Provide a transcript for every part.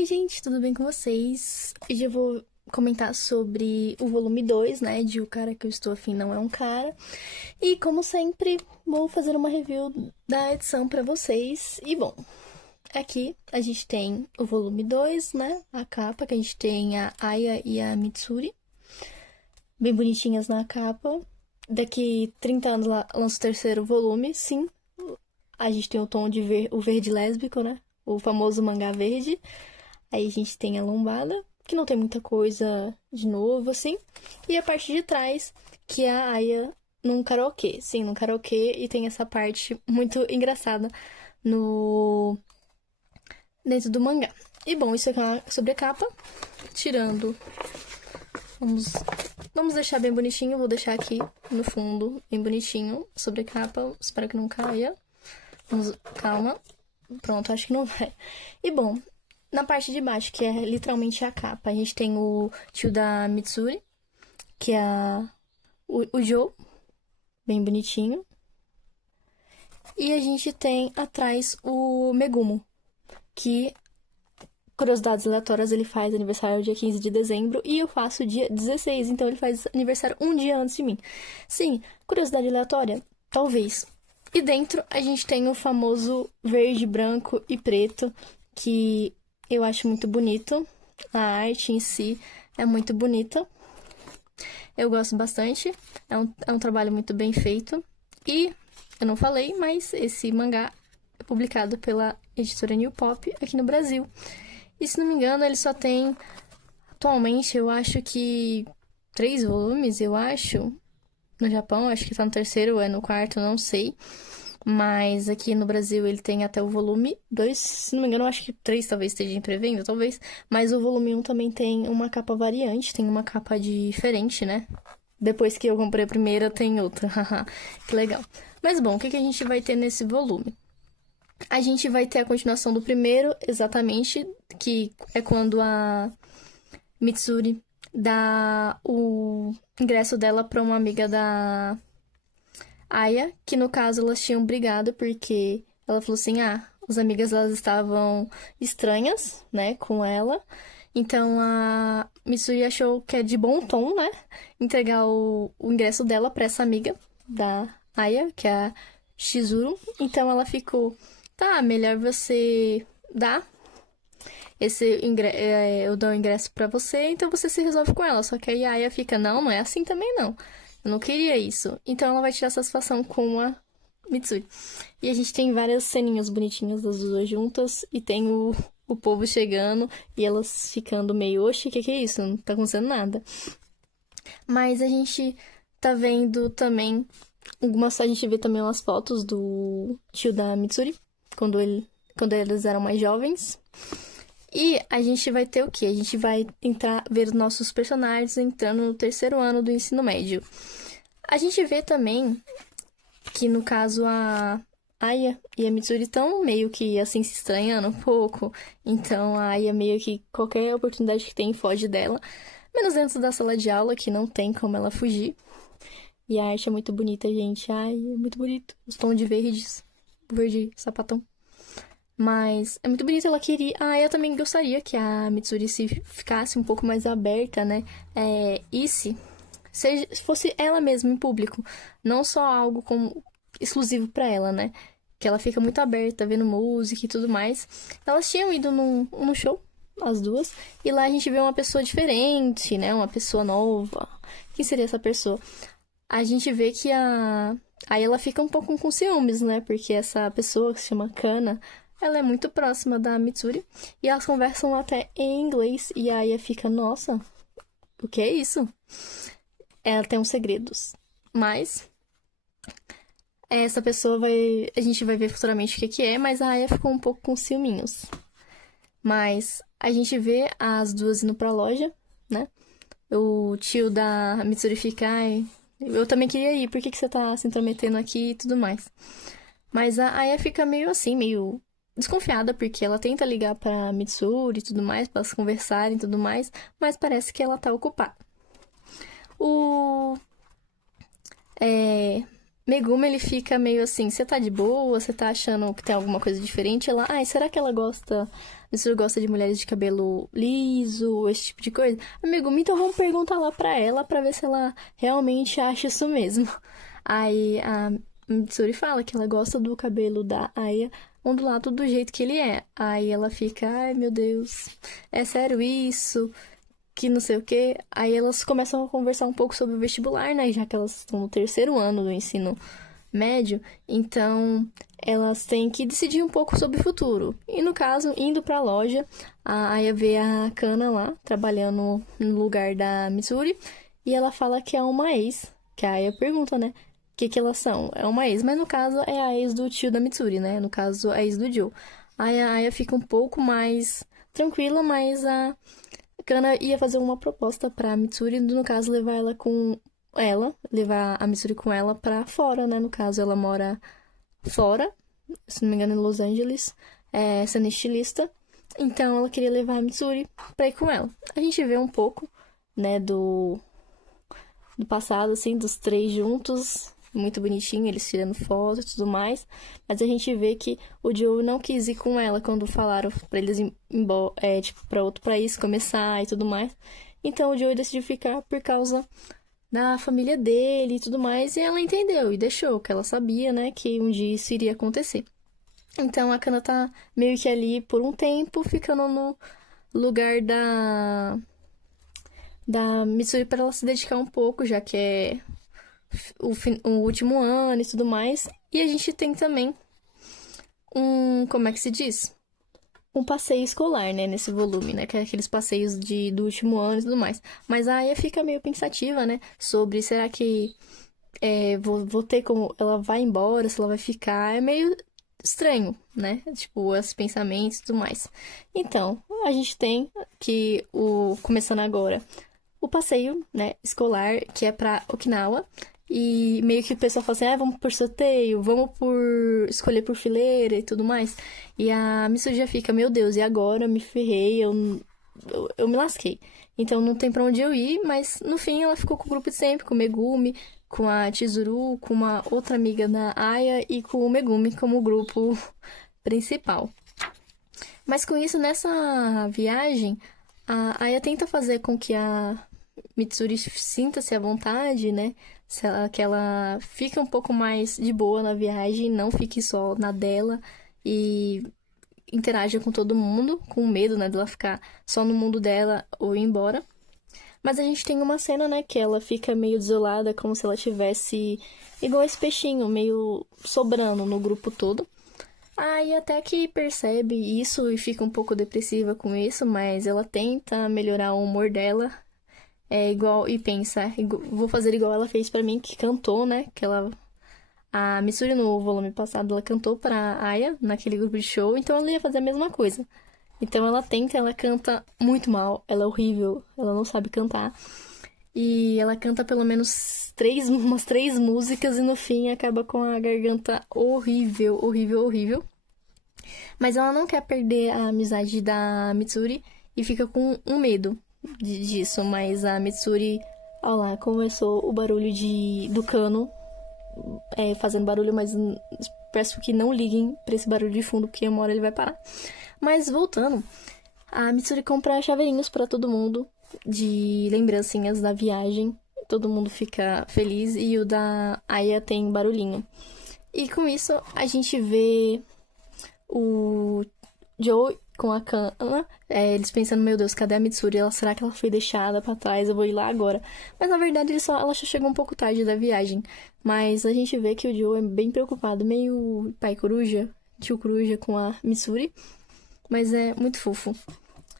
Oi, gente, tudo bem com vocês? Hoje eu vou comentar sobre o volume 2, né, de O Cara Que Eu Estou Afim Não É Um Cara. E, como sempre, vou fazer uma review da edição pra vocês. E, bom, aqui a gente tem o volume 2, né, a capa, que a gente tem a Aya e a Mitsuri, bem bonitinhas na capa. Daqui 30 anos lança o terceiro volume, sim. A gente tem o tom de o verde lésbico, né, o famoso mangá verde. Aí a gente tem a lombada, que não tem muita coisa de novo, assim. E a parte de trás, que é a Aya num karaokê. Sim, num karaokê. E tem essa parte muito engraçada no dentro do mangá. E bom, isso aqui é sobre a capa. Tirando. Vamos deixar bem bonitinho. Vou deixar aqui no fundo, bem bonitinho, sobre a capa. Espero que não caia. Calma. Pronto, acho que não vai. E bom, na parte de baixo, que é literalmente a capa, a gente tem o tio da Mitsuri, que é o Joe, bem bonitinho. E a gente tem atrás o Megumo, que, curiosidades aleatórias, ele faz aniversário dia 15 de dezembro e eu faço dia 16, então ele faz aniversário um dia antes de mim. Sim, curiosidade aleatória? Talvez. E dentro a gente tem o famoso verde, branco e preto, que eu acho muito bonito. A arte em si é muito bonita. Eu gosto bastante. É um trabalho muito bem feito. E eu não falei, mas esse mangá é publicado pela editora New Pop aqui no Brasil. E se não me engano, ele só tem, atualmente, eu acho que 3 volumes, eu acho. No Japão, acho que tá no terceiro ou é no quarto, não sei. Mas aqui no Brasil ele tem até o volume 2. Se não me engano, eu acho que 3 talvez esteja em pré-venda, talvez. Mas o volume 1 também tem uma capa variante, tem uma capa diferente, né? Depois que eu comprei a primeira, tem outra. Que legal. Mas bom, o que a gente vai ter nesse volume? A gente vai ter a continuação do primeiro, exatamente, que é quando a Mitsuri dá o ingresso dela pra uma amiga da Aya, que no caso elas tinham brigado porque ela falou assim: as amigas elas estavam estranhas, né, com ela. Então a Mitsuri achou que é de bom tom, né, entregar o ingresso dela pra essa amiga da Aya, que é a Shizuru. Então ela ficou: tá, melhor você dar eu dou o ingresso pra você, então você se resolve com ela. Só que aí a Aya fica: não é assim também não. Eu não queria isso. Então ela vai tirar satisfação com a Mitsuri. E a gente tem várias ceninhas bonitinhas das duas juntas. E tem o povo chegando e elas ficando meio: oxe, o que é isso? Não tá acontecendo nada. Mas a gente tá vendo também a gente vê também umas fotos do tio da Mitsuri, quando eles eram mais jovens. E a gente vai ter o quê? A gente vai ver os nossos personagens entrando no terceiro ano do ensino médio. A gente vê também que, no caso, a Aya e a Mitsuri estão meio que, assim, se estranhando um pouco. Então, a Aya meio que qualquer oportunidade que tem foge dela. Menos dentro da sala de aula, que não tem como ela fugir. E a arte é muito bonita, gente. Ai, é muito bonito. Os tons de verdes. Verde sapatão. Mas é muito bonito, ela queria... eu também gostaria que a Mitsuri se ficasse um pouco mais aberta, né? E se fosse ela mesma em público, não só algo exclusivo pra ela, né? Que ela fica muito aberta, vendo música e tudo mais. Elas tinham ido num show, as duas, e lá a gente vê uma pessoa diferente, né? Uma pessoa nova. Quem seria essa pessoa? A gente vê que aí ela fica um pouco com ciúmes, né? Porque essa pessoa que se chama Kana, ela é muito próxima da Mitsuri. E elas conversam até em inglês. E a Aya fica: nossa, o que é isso? Ela tem uns segredos. Mas essa pessoa a gente vai ver futuramente o que é. Mas a Aya ficou um pouco com ciúminhos. Mas a gente vê as duas indo pra loja, né? O tio da Mitsuri fica: eu também queria ir, por que você tá se intrometendo aqui e tudo mais? Mas a Aya fica meio assim, meio desconfiada, porque ela tenta ligar pra Mitsuri e tudo mais, pra elas conversarem e tudo mais, mas parece que ela tá ocupada. O Megumi, ele fica meio assim, você tá de boa? Você tá achando que tem alguma coisa diferente? Ela, ai, será que ela gosta... Você gosta de mulheres de cabelo liso, esse tipo de coisa? A Megumi, então vamos perguntar lá pra ela, pra ver se ela realmente acha isso mesmo. Aí a Mitsuri fala que ela gosta do cabelo da Aya ondulado do jeito que ele é. Aí ela fica, ai meu Deus, é sério isso? Que não sei o quê. Aí elas começam a conversar um pouco sobre o vestibular, né? Já que elas estão no terceiro ano do ensino médio, então elas têm que decidir um pouco sobre o futuro. E no caso, indo pra loja, a Aya vê a Kana lá, trabalhando no lugar da Mitsuri, e ela fala que é uma ex, que a Aya pergunta, né? O que que elas são? É uma ex, mas no caso é a ex do tio da Mitsuri, né? No caso, a ex do Joe. Aí a Aya fica um pouco mais tranquila, mas a Kana ia fazer uma proposta pra Mitsuri, no caso, levar ela com ela, levar a Mitsuri com ela pra fora, né? No caso, ela mora fora, se não me engano, em Los Angeles, sendo estilista. Então, ela queria levar a Mitsuri pra ir com ela. A gente vê um pouco, né, do passado, assim, dos três juntos. Muito bonitinho, eles tirando fotos e tudo mais. Mas a gente vê que o Joe não quis ir com ela quando falaram pra eles ir embora, tipo, pra outro país começar e tudo mais. Então o Joe decidiu ficar por causa da família dele e tudo mais. E ela entendeu e deixou, que ela sabia, né, que um dia isso iria acontecer. Então a Kana tá meio que ali por um tempo, ficando no lugar da Mitsuri para ela se dedicar um pouco, já que é o último ano e tudo mais. E a gente tem também como é que se diz? Um passeio escolar, né, nesse volume, né, que é aqueles passeios do último ano e tudo mais. Mas a Aya fica meio pensativa, né, sobre será que vou ter como... Ela vai embora, se ela vai ficar, é meio estranho, né, tipo, esses pensamentos e tudo mais. Então, a gente tem que, começando agora, o passeio, né, escolar, que é pra Okinawa. E meio que o pessoal fala assim, vamos por sorteio, vamos escolher por fileira e tudo mais. E a Mitsuki já fica, meu Deus, e agora? Me ferrei, eu me lasquei. Então não tem pra onde eu ir, mas no fim ela ficou com o grupo de sempre, com o Megumi, com a Chizuru, com uma outra amiga da Aya e com o Megumi como grupo principal. Mas com isso, nessa viagem, a Aya tenta fazer com que a Mitsuri sinta-se à vontade, né? Que ela fique um pouco mais de boa na viagem, não fique só na dela e interaja com todo mundo, com medo, né, dela ficar só no mundo dela ou ir embora. Mas a gente tem uma cena, né, que ela fica meio desolada, como se ela tivesse igual esse peixinho, meio sobrando no grupo todo. Aí até que percebe isso e fica um pouco depressiva com isso, mas ela tenta melhorar o humor dela. Igual, e pensa, vou fazer igual ela fez pra mim, que cantou, né? A Mitsuri no volume passado, ela cantou pra Aya, naquele grupo de show, então ela ia fazer a mesma coisa. Então ela canta muito mal, ela é horrível, ela não sabe cantar. E ela canta pelo menos umas três músicas e no fim acaba com a garganta horrível, horrível, horrível. Mas ela não quer perder a amizade da Mitsuri e fica com um medo disso, mas a Mitsuri, olha lá, começou o barulho do cano fazendo barulho, mas peço que não liguem pra esse barulho de fundo, porque uma hora ele vai parar. Mas voltando, a Mitsuri compra chaveirinhos pra todo mundo de lembrancinhas da viagem, todo mundo fica feliz e o da Aya tem barulhinho. E com isso a gente vê o Joe com a Kana, eles pensando, meu Deus, cadê a Mitsuri? Será que ela foi deixada pra trás? Eu vou ir lá agora. Mas na verdade ela só chegou um pouco tarde da viagem. Mas a gente vê que o Joe é bem preocupado, meio pai coruja, tio coruja com a Mitsuri. Mas é muito fofo.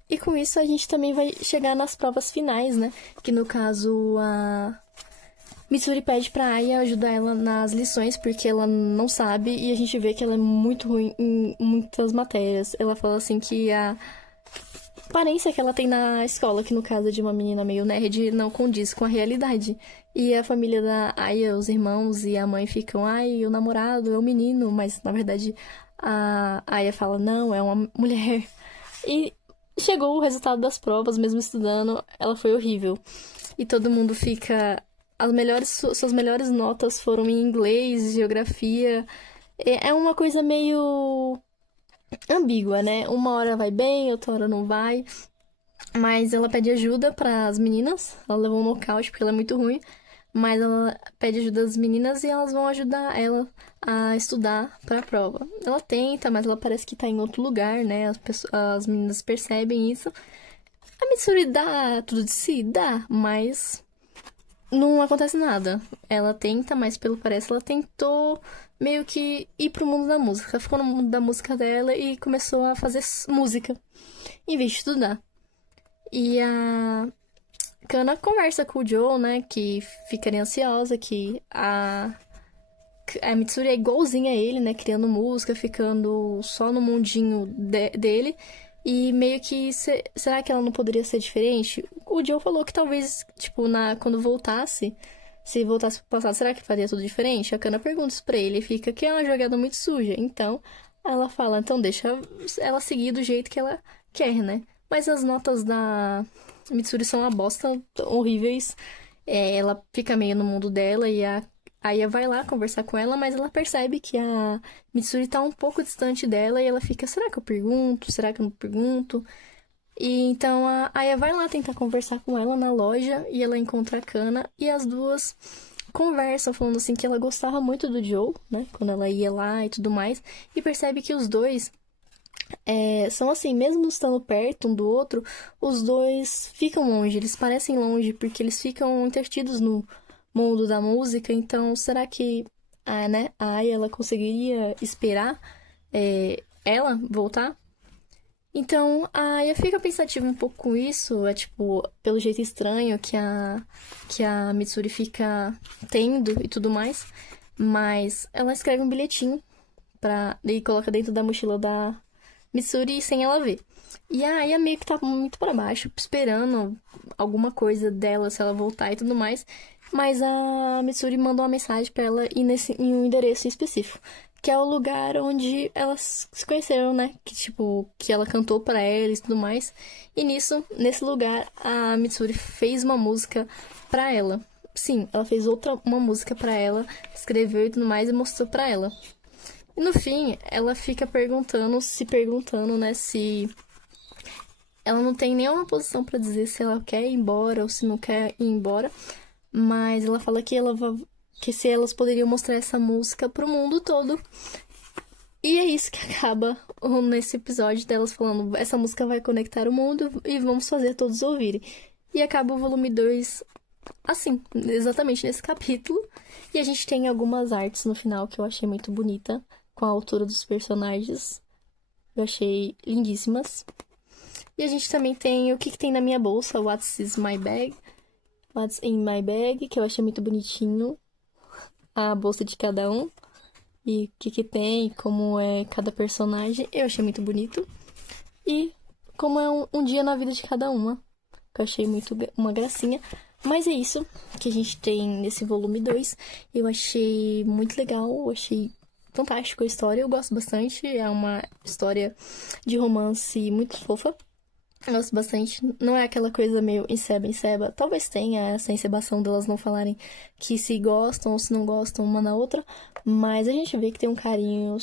E com isso a gente também vai chegar nas provas finais, né? Que no caso a Mitsuri pede pra Aya ajudar ela nas lições, porque ela não sabe, e a gente vê que ela é muito ruim em muitas matérias. Ela fala assim que a aparência que ela tem na escola, que no caso é de uma menina meio nerd, não condiz com a realidade. E a família da Aya, os irmãos e a mãe ficam, ai, o namorado é um menino, mas na verdade a Aya fala, não, é uma mulher. E chegou o resultado das provas, mesmo estudando, ela foi horrível. E todo mundo fica suas melhores notas foram em inglês, geografia. É uma coisa meio ambígua, né? Uma hora vai bem, outra hora não vai. Mas ela pede ajuda para as meninas. Ela levou um nocaute porque ela é muito ruim. Mas ela pede ajuda das meninas e elas vão ajudar ela a estudar para a prova. Ela tenta, mas ela parece que tá em outro lugar, né? As meninas percebem isso. A Mitsuri dá tudo de si? Dá, mas não acontece nada. Ela tenta, mas pelo que parece ela tentou meio que ir pro mundo da música. Ela ficou no mundo da música dela e começou a fazer música em vez de estudar. E a Kana conversa com o Joe, né, que ficaria ansiosa, que a Mitsuri é igualzinha a ele, né, criando música, ficando só no mundinho dele. E meio que, será que ela não poderia ser diferente? O Joe falou que talvez, tipo, quando voltasse, se voltasse pro passado, será que faria tudo diferente? A Kana pergunta isso pra ele e fica que é uma jogada muito suja. Então, ela fala, então deixa ela seguir do jeito que ela quer, né? Mas as notas da Mitsuri são uma bosta, horríveis. Ela fica meio no mundo dela e a Aya vai lá conversar com ela, mas ela percebe que a Mitsuri tá um pouco distante dela e ela fica, será que eu pergunto? Será que eu não pergunto? E então a Aya vai lá tentar conversar com ela na loja e ela encontra a Kana e as duas conversam falando assim que ela gostava muito do Joe, né? Quando ela ia lá e tudo mais. E percebe que os dois são assim, mesmo estando perto um do outro, os dois ficam longe, eles parecem longe porque eles ficam entretidos no mundo da música. Então, será que a Aya, ela conseguiria esperar ela voltar? Então, a Aya fica pensativa um pouco com isso, tipo, pelo jeito estranho que a Mitsuri fica tendo e tudo mais. Mas ela escreve um bilhetinho e coloca dentro da mochila da Mitsuri sem ela ver. E a Aya meio que tá muito pra baixo, esperando alguma coisa dela, se ela voltar e tudo mais. Mas a Mitsuri mandou uma mensagem pra ela ir em um endereço específico. Que é o lugar onde elas se conheceram, né? Que, tipo, que ela cantou pra ela e tudo mais. E nesse lugar, a Mitsuri fez uma música pra ela. Sim, ela fez uma música pra ela, escreveu e tudo mais e mostrou pra ela. E no fim, ela fica se perguntando, né, se ela não tem nenhuma posição pra dizer se ela quer ir embora ou se não quer ir embora. Mas ela fala que se elas poderiam mostrar essa música pro mundo todo. E é isso que acaba nesse episódio delas falando, essa música vai conectar o mundo e vamos fazer todos ouvirem. E acaba o volume 2 assim, exatamente nesse capítulo. E a gente tem algumas artes no final que eu achei muito bonita, com a altura dos personagens. Eu achei lindíssimas. E a gente também tem o que tem na minha bolsa, What's in my bag, que eu achei muito bonitinho. A bolsa de cada um. E o que tem, como é cada personagem. Eu achei muito bonito. E como é um dia na vida de cada uma. Que eu achei muito uma gracinha. Mas é isso que a gente tem nesse volume 2. Eu achei muito legal, eu achei fantástico a história. Eu gosto bastante, é uma história de romance muito fofa. Eu gosto bastante. Não é aquela coisa meio enceba. Talvez tenha essa encebação delas não falarem que se gostam ou se não gostam uma na outra. Mas a gente vê que tem um carinho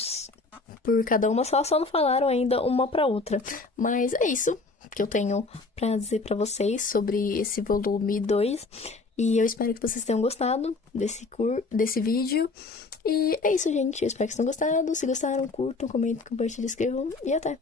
por cada uma, só não falaram ainda uma pra outra. Mas é isso que eu tenho pra dizer pra vocês sobre esse volume 2. E eu espero que vocês tenham gostado desse vídeo. E é isso, gente. Eu espero que vocês tenham gostado. Se gostaram, curtam, comentem, compartilhem, escrevam. E até!